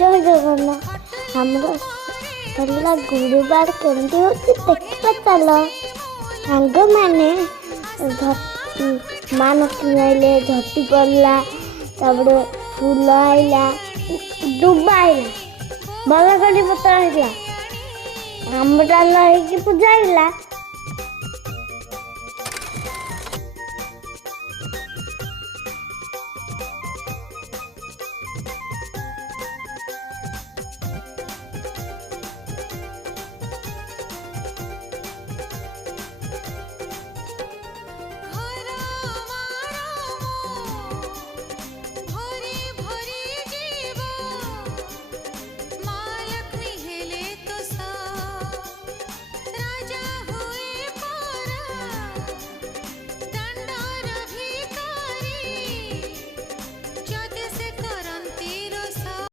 जय जगन्नाथ हमरो सरला गुरुवार केमती होती देखा चल सांग मैंने मानसी आइले झटी पड़ला तापरे फूल आइला दुबा आइला भल करी पतर आइला आम डाल पूजा आइला।